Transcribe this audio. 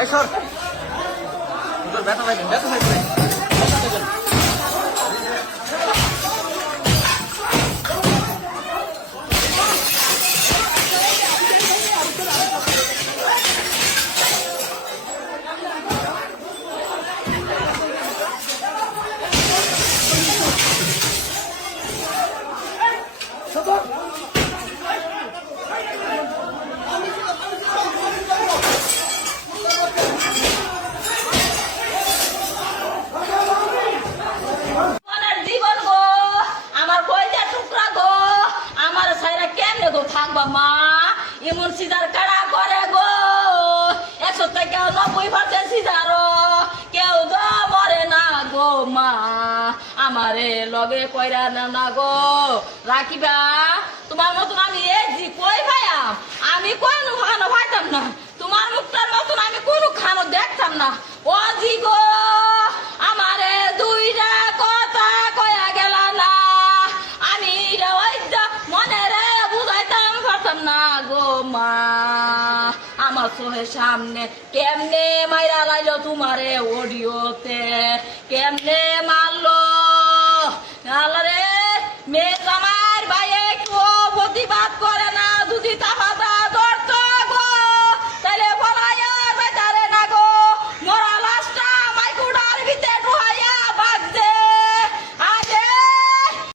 এই সর ব্যথা পাইবেন ব্যথা পাইবেন থাকবা মা এমন সিজার কাড়া করে গো 190% সিজার কেউ তো মরে না গো মা আমারে লগে কইরা না গো রাখিবা তোমার মতন আমি এই জি কই ভাইয়াম আমি কোনো খানো ভাইতাম না তোমার মুখটার মতন আমি কোনো খানো দেখতাম না ও জি গো আমারে দুইটা কথা কয়া গেল না আমি মনে রে বুঝাইতাম পারতাম না গো মা আমার চোখের সামনে কেমনে মাইরা লাইলো তোমারে অডিওতে কেমনে মারলো আল্লাহ রে মেয়ে